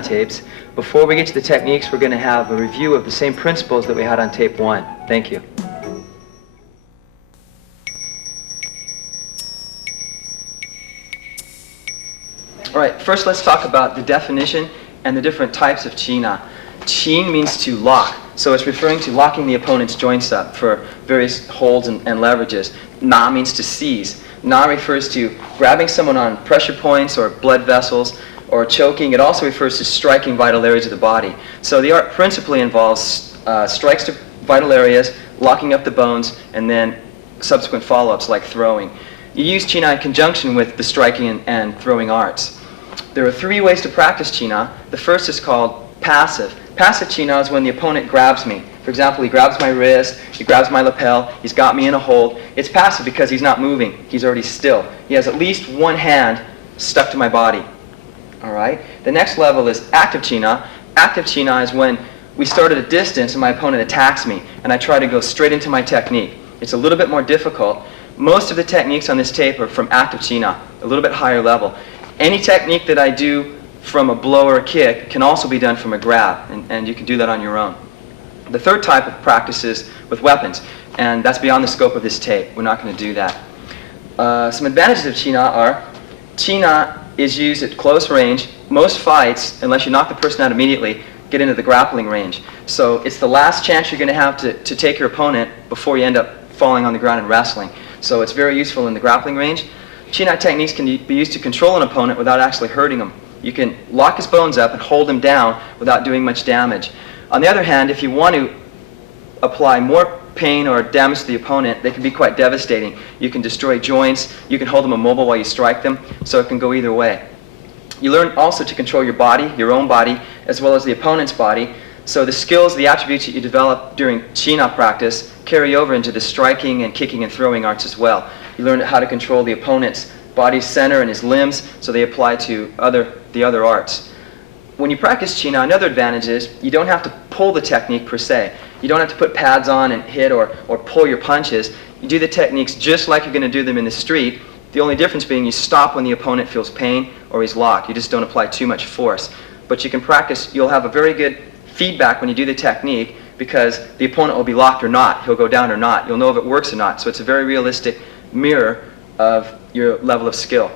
tapes. Before we get to the techniques, we're going to have a review of the same principles that we had on tape 1. Thank you. All right, first let's talk about the definition and the different types of China. Qin means to lock, so it's referring to locking the opponent's joints up for various holds and leverages. Na means to seize. Na refers to grabbing someone on pressure points or blood vessels, or choking. It also refers to striking vital areas of the body. So the art principally involves strikes to vital areas, locking up the bones, and then subsequent follow-ups like throwing. You use Qina in conjunction with the striking and throwing arts. There are 3 ways to practice Qina. The first is called passive. Passive Qina is when the opponent grabs me. For example, he grabs my wrist, he grabs my lapel, he's got me in a hold. It's passive because he's not moving. He's already still. He has at least one hand stuck to my body. All right. The next level is active Qina. Active Qina is when we start at a distance and my opponent attacks me, and I try to go straight into my technique. It's a little bit more difficult. Most of the techniques on this tape are from active Qina, a little bit higher level. Any technique that I do from a blow or a kick can also be done from a grab, and you can do that on your own. The third type of practice is with weapons, and that's beyond the scope of this tape. We're not going to do that. Some advantages of Qina are Qina is used at close range. Most fights, unless you knock the person out immediately, get into the grappling range. So it's the last chance you're going to have to take your opponent before you end up falling on the ground and wrestling. So it's very useful in the grappling range. Qina techniques can be used to control an opponent without actually hurting him. You can lock his bones up and hold him down without doing much damage. On the other hand, if you want to apply more pain or damage to the opponent, they can be quite devastating. You can destroy joints, you can hold them immobile while you strike them, so it can go either way. You learn also to control your body, your own body, as well as the opponent's body, so the skills, the attributes that you develop during Qina practice carry over into the striking and kicking and throwing arts as well. You learn how to control the opponent's body center and his limbs, so they apply to the other arts. When you practice Qina, another advantage is you don't have to pull the technique per se. You don't have to put pads on and hit or pull your punches. You do the techniques just like you're going to do them in the street. The only difference being you stop when the opponent feels pain or he's locked. You just don't apply too much force. But you can practice, you'll have a very good feedback when you do the technique because the opponent will be locked or not. He'll go down or not. You'll know if it works or not. So it's a very realistic mirror of your level of skill.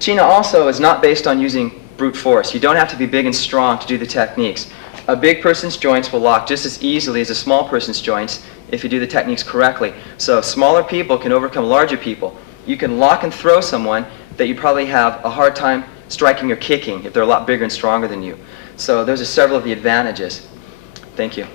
Qina also is not based on using brute force. You don't have to be big and strong to do the techniques. A big person's joints will lock just as easily as a small person's joints if you do the techniques correctly. So smaller people can overcome larger people. You can lock and throw someone that you probably have a hard time striking or kicking if they're a lot bigger and stronger than you. So those are several of the advantages. Thank you.